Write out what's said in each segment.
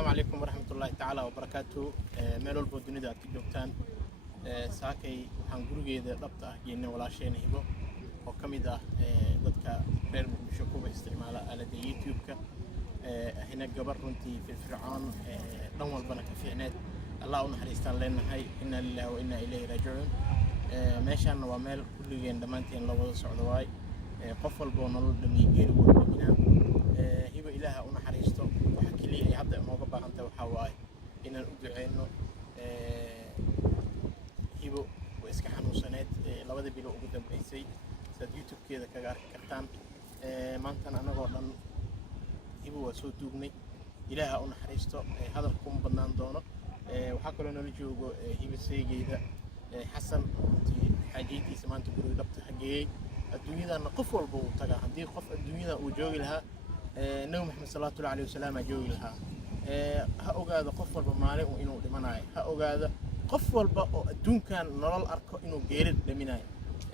السلام عليكم ورحمة الله تعالى وبركاته. ميلول بودني ذات جوكتان ساكي هنقول جيد ربطة جينا ولا شيء نهبه وكميدا ضدك غير مشكوبة استعمال على اليوتيوب ك هنا جبر رنتي في الفرعون نوال بنا كفينات الله ونحرستان لنا هاي إنا لله وإنا إليه راجعون. ماشان ومال كل جين دمانتين لو صعدواي قفل بونول دميجير ودمينا هبة إلها ونحرستو وحكي لي هذا موقع أنت وحواي إن الأدعينه هبة وإسك حنوسنات لو ذا بيلو قدام بيسي سد يوتيوب كذا كجار كرتان ما أنت أنا قرن هبة وسود دوغني إلها ونحرستو هذا الكم بنان دونه وحكوا نرجو هبة سيجيدة حسن حاجيتي سمان تقولوا دبت حقي الدنيا أن قفل بو تجا عندي قف الدنيا وجوي لها نوم محمد صلى الله عليه وسلم جوي لها هؤلاء قفل بمالي وإنه لمناي هؤلاء قفل الدون كان نرى الأرك إنه جيرد لمناي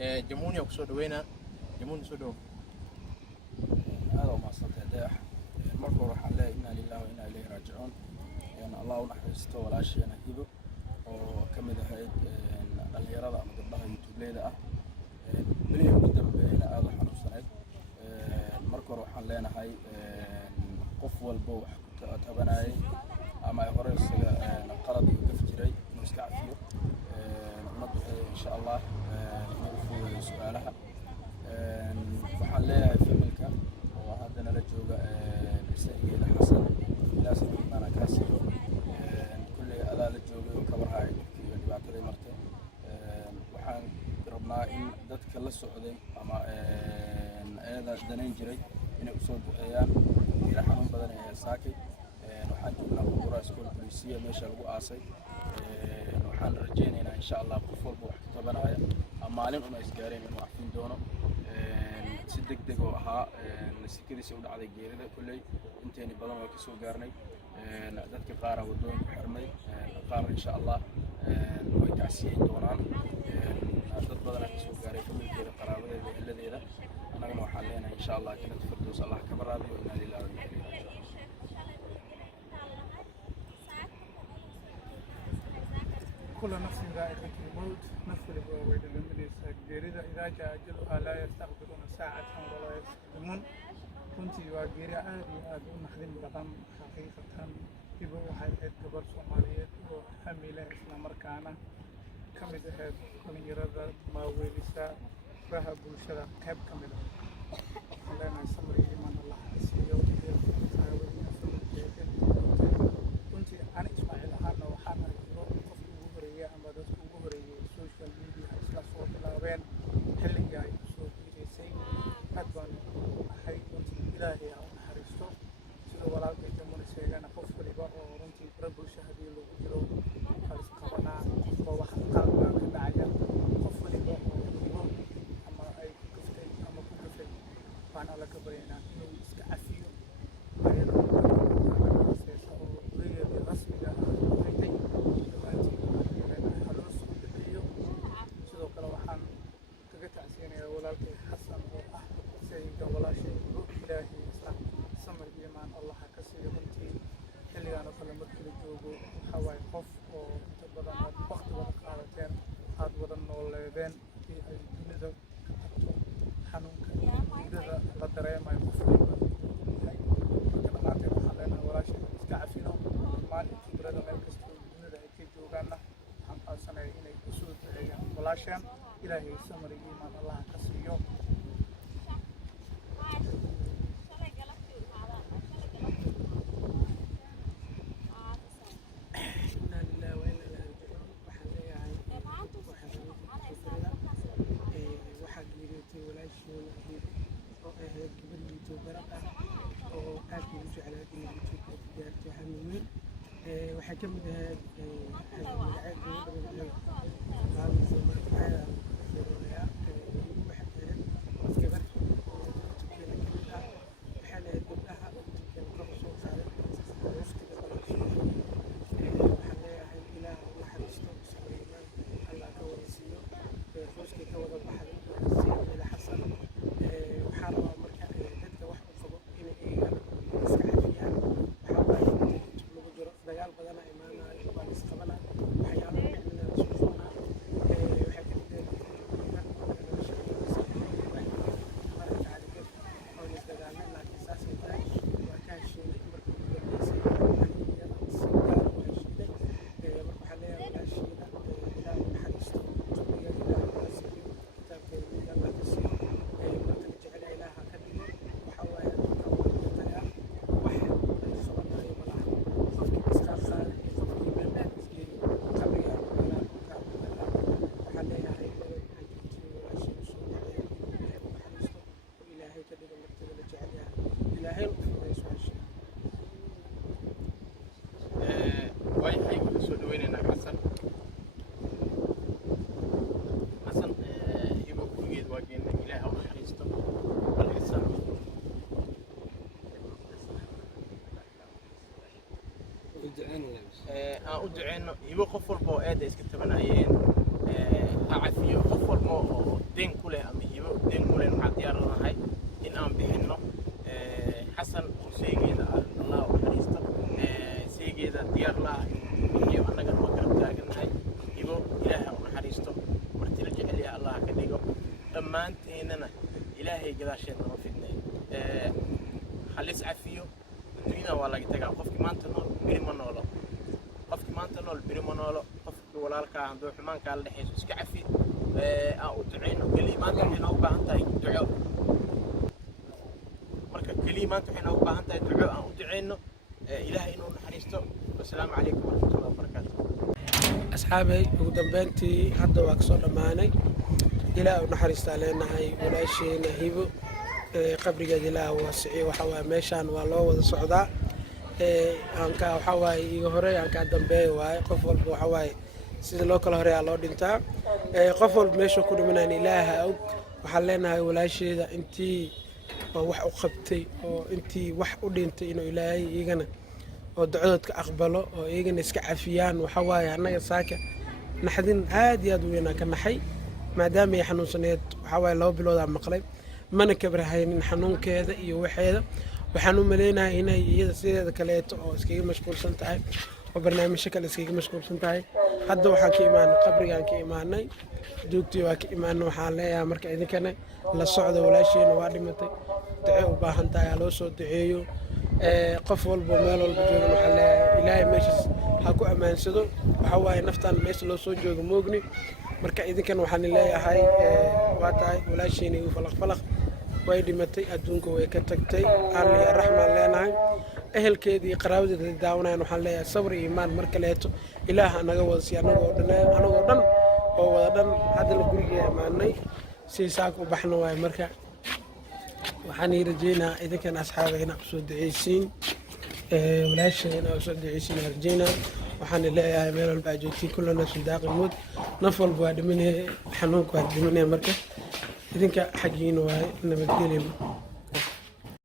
جموني وكسود وينا جموني سودو هذا ما صدق ده مرة راح نلاقي إنا لله وإنا إليه راجعون يعني الله ونحرسته ولا شيء نهيبه وكم إذا هيد الهيرة أما قبلها يوتيوب ليدا بليه قدام بينا هذا حنو سنة مركو روح لنا هاي قف والبوح تبناي أما يهرس القرض يوقف جري نستعفيه نضح إن شاء الله نعرف سؤالها وحليها في ملكة وهذا نلجوج سيد حسن لازم أنا كاسيو كل هذا لجوج وكبرها عيد اللي بعتذر مرتين وحن ربنا إن ذاتك الله السعودي أما هذا دنين جري إنه أصول أيام إلى حنون بدن ساكي وحن جبنا قدرة سكول بوليسية ماشى لو عاصي وحن رجينا إن شاء الله بفول بوح كتبنا هاي أما علم أنا إسكارين إنه عارفين دونه صدق دقوها نسكري سود على الجيرة كله إنتين بدن وكسو قارني ذاتك قارة ودون حرمي قارة إن شاء الله ويتعسين دونان dad badan ka soo gaaray familkeeda qaraabada ehelada anagana waxaan leenahay insha Allah kana tafadus Allah ka baraadiyo inna lillahi wa inna ilayhi raji'un كل نفس ذائقة الموت نفس الوعد الذي سيجري إذا جاء أجلها لا يستقبلون ساعة ولا يستقدمون كنت واجري عادي نخدم بدن حقيقة يبغى حياة كبر سومالية وحملة إسلام مركانة كمية هاد من يرد ما ولسا فيها بوشرة كاب كمية لنا سمري من الله سيو كنت أنا إسماعيل هذا وحنا قف وجهرية أما دس وجهرية سوشيال ميديا إسلا صوت لابين حلي جاي صوت يجي أدوان هاي كنت إلهي أو حريستو سيدو ولا كيت من سيجانا قف لبا ورنتي بربو شهدي لو جلو خالص قبنا وواحد قلبنا كداعية قف لبا أما أي كفتي أما كفتي فأنا على كبرينا إنه يسكعفيو حسن سيد ولا شيء إلهي إسلام سمر إيمان الله كسر بنتي اللي أنا كل مدخل جوجو حواي خوف وتبدأ وقت وقارتين هاد بدن نولدين في الدنيا حنون كذا لا ترى ما يخفون كذا ما تروح علينا ولا شيء استعفينا ما نتبرد من الكسر الدنيا كي جوجانا هم أصلا إني أسود ولا شيء إلهي سمر إيمان الله كسر يوم وحكم dhaweynaynaa xasan hibo gurigeed waa geena ilaah ha u naxariisto balgisan aan u duceyno hibo qof walba oo aad ay iska tabanayeen ha cafiyo qof walba oo deen ku leh ama hibo deen ku leh waxaan diyaar lanahay in aan bixinno xasan sheygeeda allah u naxariisto sheygeeda diyaar la ah iyo annagana waa garab taaganahay hibo ilaah ha u naxariisto marti la jecel yahay allah ka dhigo dhammaanteennana ilaahay gadaasheed nama fidnay halis cafiyo adduunyada waa laga tagaa qofkii maanta nool beri ma noolo qofkii walaalkaa hadduu xumaankaa la dhexayso iska cafi aan u duceyno keliya maanta waxay noogu baahan tahay duco marka keliya maanta waxay noogu baahan tahay duco aan u duceyno ilaahay inuu naxariisto wasalaamu calaykum waraxmatullahi wabarakaatu asxaabay ugu dambeyntii hadda waa kasoo dhammaanay ilaah u naxariistaa leenahay walaasheena hibo qabrigeeda ilaah waasiciyo waxaa waaye meeshaan waa loo wada socdaa aanka waxaa waaye iga hore aankaa dambeeya waaye qof walba waxaa waaye sida loo kala horeeyaa loo dhintaa qof walba meeshuu ku dhimanaan ilaaha og waxaan leenahay walaasheeda intii oo wax u qabtay oo intii wax u dhintay inuu ilaahay iyagana oo ducadoodka aqbalo oo iyagana iska cafiyaan waxaa waaye annaga saaka naxdin aad iyo aad u weynaan ka naxay maadaama ay xanuunsaneed waxaa waaye 2 biloodaa maqlay mana kabrahaynin xanuunkeeda iyo waxeeda waxaan u maleynahay inay iyada sideeda kaleeto oo iskaga mashquulsan tahay oo barnaamijyo kale iskaga mashquulsan tahay hadda waxaan ka imaanay qabrigaan ka imaanay duugtii waa ka imaanay waxaan leeyahay marka idinkana la socdo walaasheena waa dhimatay duco u baahan tahay loo soo duceeyo qof walba meel walba joogan waxaan leeyahay ilaahay meeshaas ha ku ammaansado waxaa waaye naftaan meesha loo soo joogo moogni marka idinkan waxaan leeyahay waa tahay walaasheena igu falaq way dhimatay adduunka way ka tagtay alla ya raxmaan leenahay ehelkeedii iyo qaraabadeeda daawanayaan waxaan leeyahay sabr iyo iimaan mar kaleeto ilaah naga wada si anagoo dhan oo wada dhan hadda la guriga imaanay si saaka u baxno waay marka waxaan rajeynaa idinkan asxaabeyna usoo duceysiin walaasheena usoo duceysiin rajeynaa waxaan leeyahay meel walba aad joogtiin kullana sudaaqi mood naf walba waa dhimanaya xanuunka waa dhimanaya marka idinka xagiina waaye nabadgelyo